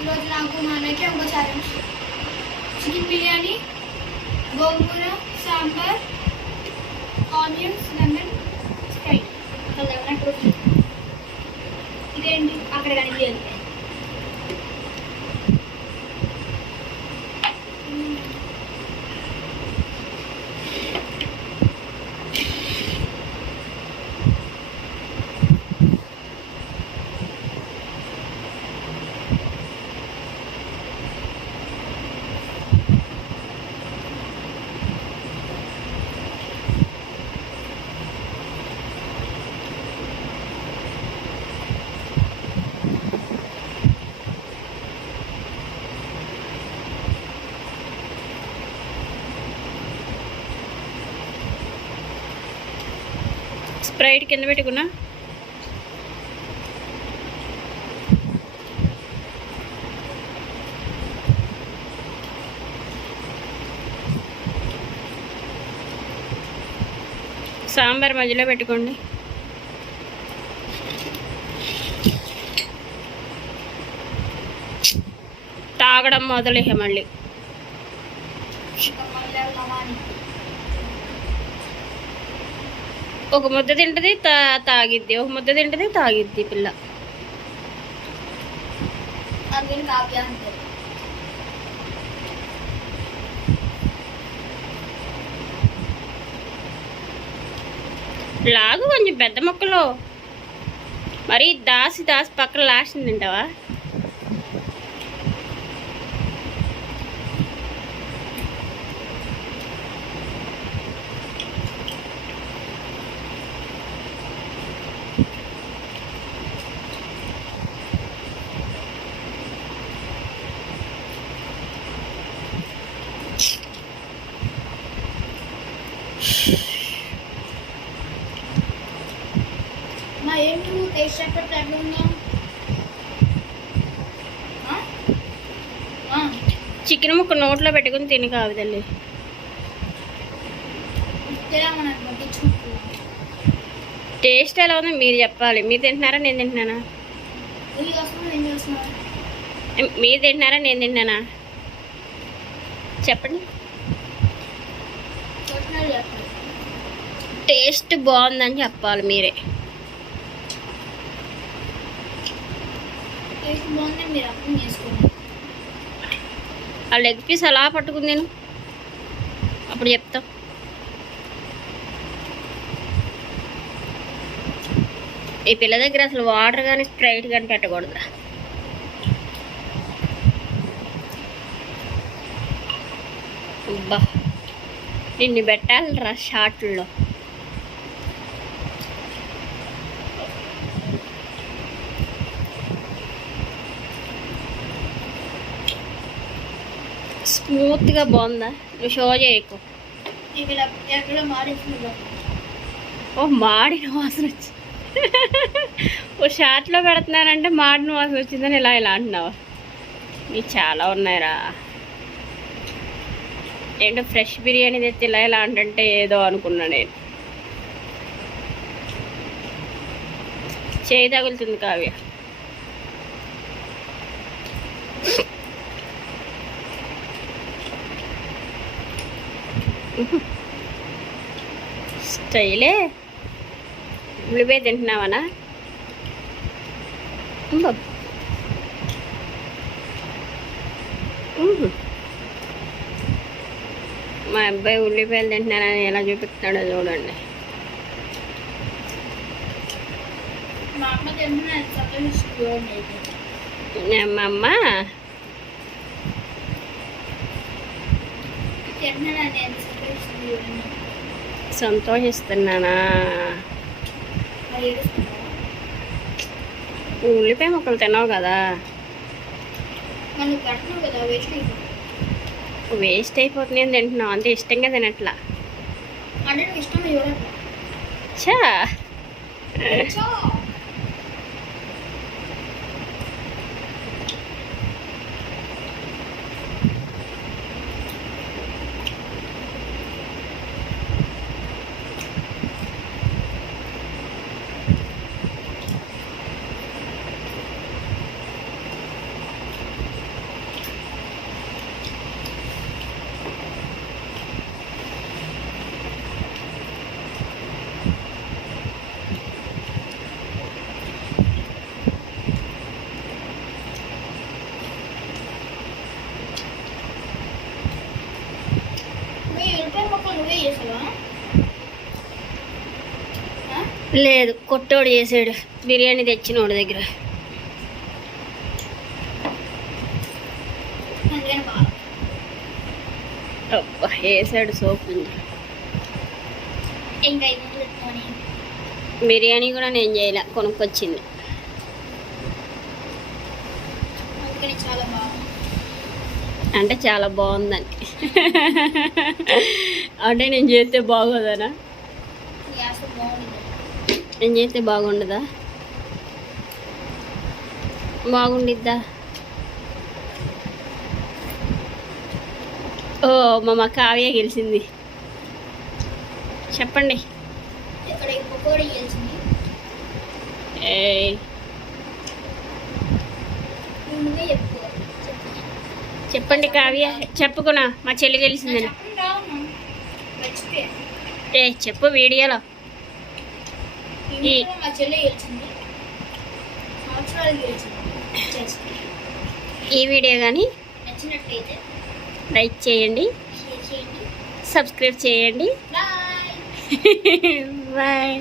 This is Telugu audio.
ఈరోజు నాకు మా అన్నయ్యకి ఇంకో ఛాలెంజ్. చికెన్ బిర్యానీ, గోంగూర, సాంబార్, ఆనియన్స్, లెమన్, స్ప్రైట్. ఇదేంటి అక్కడ కనిపించదు. స్ప్రైట్ కింద పెట్టుకున్నా. సాంబార్ మధ్యలో పెట్టుకోండి. తాగడం మొదలే మళ్ళీ. ఒక ముద్ద తింటది తాగిద్ది, ఒక ముద్ద తింటది తాగిద్ది పిల్ల. లాగు కొంచెం పెద్ద ముక్కలు. మరి దాసి పక్కన లాస్ట్ తింటావా? ఏంటి నువ్వు టేస్ట్ చెప్పట్టు ఎట్లా ఉన్నావు? చికెన్ ముక్క నోట్లో పెట్టుకుని తిని కావదండి. టేస్ట్ ఎలా ఉందో మీరు చెప్పాలి. మీరు తింటున్నారా నేను తింటున్నానా? మీరు తింటున్నారా నేను తింటున్నానా? చెప్పండి. టేస్ట్ బాగుందని చెప్పాలి మీరే. ఆ లెగ్ పీస్ అలా పట్టుకుంది నేను అప్పుడు చెప్తా. ఈ పిల్ల దగ్గర అసలు వాటర్ కానీ స్ప్రైట్ కానీ పెట్టకూడదురా. అబ్బా నిన్ను పెట్టాలిరా షార్ట్లో. స్మూత్గా బాగుందా? నువ్వు షో చేయకు. ఓ మాడిన వాసన వచ్చి ఓ షార్ట్లో పెడుతున్నానంటే మాడిన వాసన వచ్చిందని ఇలా అంటున్నావా? నీకు చాలా ఉన్నాయిరా. ఏంటో ఫ్రెష్ బిర్యానీ తెచ్చి ఇలా అంటే ఏదో అనుకున్నా నేను. చేయి తగులుతుంది కావ్య. స్టైలే. ఉల్లిపాయ తింటున్నావనా? మా అబ్బాయి ఉల్లిపాయలు తింటున్నానని ఎలా చూపిస్తున్నాడో చూడండి. మా అమ్మ సంతోషిస్తున్నానా? ఉల్లిపాయ ముక్కలు తిన్నావు కదా, వేస్ట్ అయిపోతుంది అని తింటున్నావు. అంతే ఇష్టంగా తినట్లా. చా లేదు, కొట్టోడు చేసాడు బిర్యానీ తెచ్చినోడి దగ్గర. అందుకని బాగా అబ్బా వేసాడు సోపు. ఇంకా ఏమో పెట్టుకొని బిర్యానీ కూడా నేను చేయలే, కొనుక్కొచ్చింది. అందుకని చాలా బాగుంది. అంటే చాలా బాగుందని అంటే నేను చేస్తే బాగోదనా? గ్యాస్ బాగుంది. నేను చేస్తే బాగుండదా? బాగుండిద్దా? ఓ మా కావ్య గెలిచింది. చెప్పండి. ఇక్కడ ఈ పకోడీ గెలిచింది. ఏ నువ్వే చెప్పు. చెప్పండి కావ్య, చెప్పుకున్నా మా చెల్లి గెలిచిందని. చెప్పండి రావు మర్చిపోయా. ఏ చెప్పు వీడియోలో. మా చెల్లి గెలిచింది, సంవత్సరాలు గెలిచింది. ఈ వీడియో కానీ నచ్చినట్లయితే లైక్ చేయండి, షేర్ చేయండి, సబ్స్క్రైబ్ చేయండి. బాయ్. బాయ్.